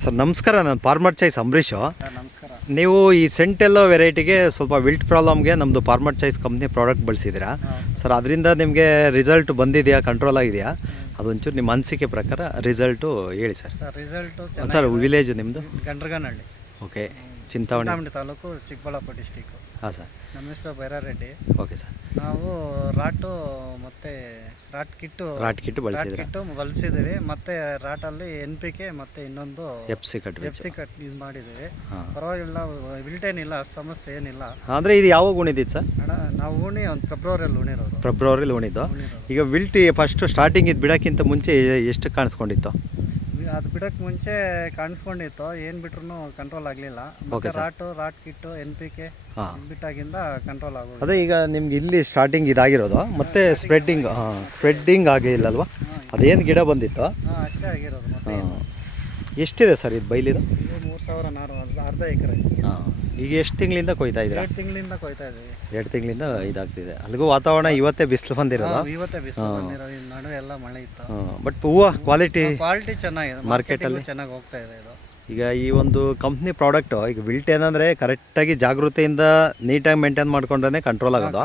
Sir ನಮಸ್ಕಾರ, ನಾನು farmer choice Ambareesh. Sir ನಮಸ್ಕಾರ. ನೀವು ಈ ಸೆಂಟೆಲ್ಲೋ ವೆರೈಟಿಗೆ ಸ್ವಲ್ಪ ವಿಲ್ಟ್ ಪ್ರಾಬ್ಲಮ್ಗೆ ನಮ್ಮದು ಫಾರ್ಮರ್ ಚಾಯ್ಸ್ ಕಂಪ್ನಿ ಪ್ರಾಡಕ್ಟ್ ಬಳಸಿದ್ದೀರಾ ಸರ್. ಅದರಿಂದ ನಿಮಗೆ ರಿಸಲ್ಟ್ ಬಂದಿದೆಯಾ, ಕಂಟ್ರೋಲ್ ಆಗಿದೆಯಾ? ಅದೊಂಚೂರು ನಿಮ್ಮ ಅನಿಸಿಕೆ ಪ್ರಕಾರ ರಿಸಲ್ಟು ಹೇಳಿ sir. Sir result sir village ನಿಮ್ಮದು? ಗಂಡ್ರಗನಹಳ್ಳಿ. ಓಕೆ. ಚಿಂತಾಮಣಿ ತಾಲೂಕು, ಚಿಕ್ಕಬಳ್ಳಾಪುರ ಡಿಸ್ಟಿಕ್ಕು. ಹಾಂ ಸರ್. ನಮ್ಮ ಹೆಸರು ಬೈರಾರೆಡ್ಡಿ. Okay sir. ನಾವು ರಾಟು ಮತ್ತು ರಾಟ್ ಕಿಟ್ಟು ಬಳಸಿದ್ದೀವಿ. ಮತ್ತು ರಾಟಲ್ಲಿ NPK ಮತ್ತು ಇನ್ನೊಂದು ಎಫ್ ಸಿ ಕಟ್ ಇದು ಮಾಡಿದ್ದೀವಿ. ಪರವಾಗಿಲ್ಲ, ವಿಲ್ಟೇನಿಲ್ಲ, ಸಮಸ್ಯೆ ಏನಿಲ್ಲ. ಅಂದರೆ ಇದು ಯಾವಾಗ ಉಣಿದಿತ್ತು ಸರ್? ಅಣ್ಣ ನಾವು ಒಂದು ಫೆಬ್ರವರಿಯಲ್ಲಿ ಉಣಿರೋದು. ಫೆಬ್ರವರಿಲಿ ಉಣಿದ್ದು. ಈಗ ವಿಲ್ಟ್ ಫಸ್ಟು ಸ್ಟಾರ್ಟಿಂಗ್ ಇದು ಬಿಡೋಕ್ಕಿಂತ ಮುಂಚೆ ಎಷ್ಟು ಕಾಣಿಸ್ಕೊಂಡಿತ್ತು? ಅದು ಬಿಡೋಕ್ಕೆ ಮುಂಚೆ ಕಾಣಿಸ್ಕೊಂಡಿತ್ತು, ಏನು ಬಿಟ್ರು ಕಂಟ್ರೋಲ್ ಆಗಲಿಲ್ಲ. ರಾಟ್ ಕಿಟ್ಟು NPK ಬಿಟ್ಟಾಗಿಂದ ಕಂಟ್ರೋಲ್ ಆಗೋದು. ಅದೇ ಈಗ ನಿಮ್ಗೆ ಇಲ್ಲಿ ಸ್ಟಾರ್ಟಿಂಗ್ ಇದಾಗಿರೋದು, ಮತ್ತೆ ಸ್ಪ್ರೆಡ್ಡಿಂಗ್ ಆಗಿಲ್ಲಲ್ವಾ? ಅದೇನು ಗಿಡ ಬಂದಿತ್ತು? ಅಷ್ಟೇ ಆಗಿರೋದು. ಮತ್ತೆ ಎಷ್ಟಿದೆ ಸರ್ ಇದು ಬೈಲಿದು? 3,400, ಅರ್ಧ ಎಕರೆ. ಈಗ ಎಷ್ಟು ತಿಂಗಳಿಂದ ಕೊಯ್ತಾ ಇದ್ದೀರಾ? 2 ತಿಂಗಳಿಂದ ಕೊಯ್ತಾ ಇದ್ದೀವಿ. 2 ತಿಂಗಳಿಂದ ಇದಾಗ್ತಿದೆ. ಅಲ್ಲಿಗೂ ವಾತಾವರಣ ಇವತ್ತೇ ಬಿಸಿಲು ಬಂದಿರೋದು. ಇವತ್ತೇ ಬಿಸಿಲು ಬಂದಿರೋದು, ನಡುವೆ ಎಲ್ಲ ಮಳೆ ಇತ್ತು. ಬಟ್ ಹೂವು ಕ್ವಾಲಿಟಿ ಚೆನ್ನಾಗಿದೆ, ಮಾರ್ಕೆಟಲ್ಲಿ ಚೆನ್ನಾಗಿ ಹೋಗ್ತಾ ಇದೆ ಇದು. ಈಗ ಈ ಒಂದು ಕಂಪ್ನಿ ಪ್ರಾಡಕ್ಟು ಈಗ ವಿಲ್ಟ್ ಏನಂದರೆ ಕರೆಕ್ಟಾಗಿ ಜಾಗೃತಿಯಿಂದ ನೀಟಾಗಿ ಮೇಂಟೈನ್ ಮಾಡ್ಕೊಂಡ್ರೆ ಕಂಟ್ರೋಲ್ ಆಗೋದು.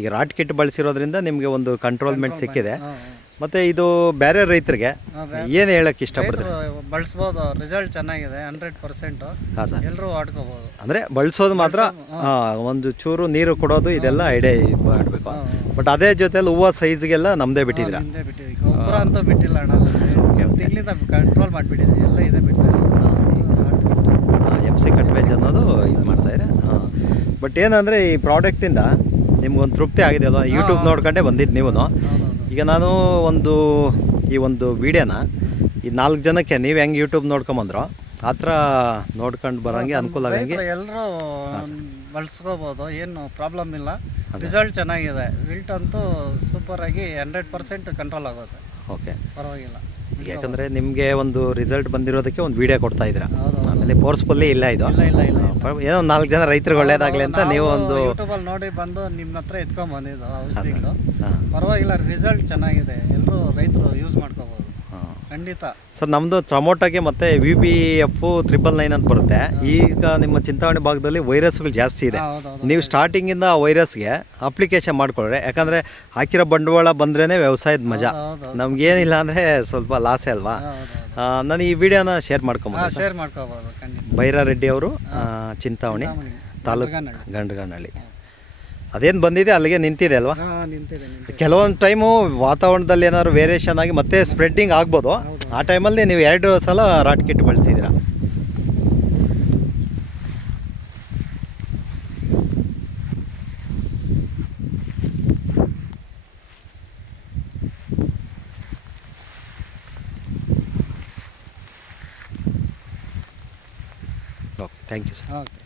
ಈಗ ರಾಟ್ ಕಿಟ್ ಬಳಸಿರೋದ್ರಿಂದ ನಿಮಗೆ ಒಂದು ಕಂಟ್ರೋಲ್ಮೆಂಟ್ ಸಿಕ್ಕಿದೆ. ಮತ್ತು ಇದು ಬೇರೆ ರೈತರಿಗೆ ಏನು ಹೇಳೋಕ್ಕೆ ಇಷ್ಟಪಡ್ತೀರಿ? ಬಳಸ್ಬೋದು, ರಿಸಲ್ಟ್ ಚೆನ್ನಾಗಿದೆ, 100%. ಹಾಂ ಸರ್. ಎಲ್ಲರೂ ವಾಡ್ಕೋಬೋದು. ಅಂದರೆ ಬಳಸೋದು ಮಾತ್ರ, ಒಂದು ಚೂರು ನೀರು ಕೊಡೋದು ಇದೆಲ್ಲ ಐಡಿಯಾ ಮಾಡಬೇಕು. ಬಟ್ ಅದೇ ಜೊತೆಲಿ ಹೂವು ಸೈಜ್ಗೆಲ್ಲ ನಮ್ಮದೇ ಬಿಟ್ಟಿದ್ದೀರಾ? ಗೊಬ್ಬರ ಅಂತೂ ಬಿಟ್ಟಿಲ್ಲ ಅಣ್ಣ, ತಿಂಗಳಿಂದ ಕಂಟ್ರೋಲ್ ಮಾಡಿಬಿಟ್ಟಿದ್ದೀವಿ, ಎಲ್ಲ ಇದೆ ಬಿಡ್ತಾರೆ. FC ಕಟ್ವೇಜ್ ಅನ್ನೋದು ಇದು ಮಾಡ್ತಾಯಿದ್ರೆ. ಬಟ್ ಏನಂದರೆ ಈ ಪ್ರಾಡಕ್ಟಿಂದ ನಿಮ್ಗೊಂದು ತೃಪ್ತಿ ಆಗಿದೆ ಅಲ್ವಾ? ಯೂಟ್ಯೂಬ್ ನೋಡ್ಕೊಂಡೆ ಬಂದಿದ್ದು ನೀವು. ಈಗ ನಾನು ಈ ಒಂದು ವಿಡಿಯೋನ ಈ 4 ಜನಕ್ಕೆ ನೀವು ಹೆಂಗೆ ಯೂಟ್ಯೂಬ್ ನೋಡ್ಕೊಂಬಂದ್ರೋ ಆ ಥರ ನೋಡ್ಕೊಂಡು ಬರೋಂಗೆ ಅನುಕೂಲ ಆಗಂಗೆ ಎಲ್ಲರೂ ಬಳಸ್ಕೋಬೋದು, ಏನು ಪ್ರಾಬ್ಲಮ್ ಇಲ್ಲ. ರಿಸಲ್ಟ್ ಚೆನ್ನಾಗಿದೆ. ವಿಲ್ಟ್ ಅಂತೂ ಸೂಪರಾಗಿ 100% ಕಂಟ್ರೋಲ್ ಆಗುತ್ತೆ. ಓಕೆ, ಪರವಾಗಿಲ್ಲ. ಯಾಕಂದರೆ ನಿಮಗೆ ಒಂದು ರಿಸಲ್ಟ್ ಬಂದಿರೋದಕ್ಕೆ ಒಂದು ವಿಡಿಯೋ ಕೊಡ್ತಾ ಇದ್ದೀರಾ. ಆಮೇಲೆ ಫೋರ್ಸ್ಫುಲ್ಲಿ ಇಲ್ಲ ಇದು, ಏನೋ 4 ಜನ ರೈತರಿಗೆ ಒಳ್ಳೇದಾಗಲಿ ಅಂತ ನೀವು ಒಂದು ಯೂಟ್ಯೂಬಲ್ಲಿ ನೋಡಿ ಬಂದು ನಿಮ್ಮ ಹತ್ರ ಎತ್ಕೊಂಡು ಬಂದಿದ್ದು ಔಷಧಿಗಳು. ಪರವಾಗಿಲ್ಲ, ರಿಸಲ್ಟ್ ಚೆನ್ನಾಗಿದೆ, ಎಲ್ಲರೂ ರೈತರು ಯೂಸ್ ಮಾಡ್ಕೋಬೋದು ಖಂಡಿತ. ಸರ್ ನಮ್ಮದು ಟೊಮೊಟೊಗೆ ಮತ್ತು VBF 999 ಅಂತ ಬರುತ್ತೆ. ಈಗ ನಿಮ್ಮ ಚಿಂತಾಮಣಿ ಭಾಗದಲ್ಲಿ ವೈರಸ್ಗಳು ಜಾಸ್ತಿ ಇದೆ. ನೀವು ಸ್ಟಾರ್ಟಿಂಗಿಂದ ಆ ವೈರಸ್ಗೆ ಅಪ್ಲಿಕೇಶನ್ ಮಾಡ್ಕೊಳ್ರೆ, ಯಾಕಂದರೆ ಹಾಕಿರೋ ಬಂಡವಾಳ ಬಂದ್ರೇ ವ್ಯವಸಾಯದ ಮಜಾ. ನಮಗೇನಿಲ್ಲ ಅಂದರೆ ಸ್ವಲ್ಪ ಲಾಸೇ ಅಲ್ವಾ? ನಾನು ಈ ವಿಡಿಯೋನ ಶೇರ್ ಮಾಡ್ಕೊಬೋದು. ಬೈರಾರೆಡ್ಡಿ ಅವರು, ಚಿಂತಾಮಣಿ ತಾಲೂಕು, ಗಂಡ್ರಗನಹಳ್ಳಿ. ಅದೇನು ಬಂದಿದೆ ಅಲ್ಲಿಗೆ ನಿಂತಿದೆ ಅಲ್ವಾ? ಕೆಲವೊಂದು ಟೈಮು ವಾತಾವರಣದಲ್ಲಿ ಏನಾದ್ರು ವೇರಿಯೇಷನ್ ಆಗಿ ಮತ್ತೆ ಸ್ಪ್ರೆಡ್ಡಿಂಗ್ ಆಗ್ಬೋದು. ಆ ಟೈಮಲ್ಲಿ ನೀವು 2 ಸಲ ರಾಟ್ ಕಿಟ್ ಬಳಸಿದ್ದೀರಾ. Okay, thank you sir. Okay.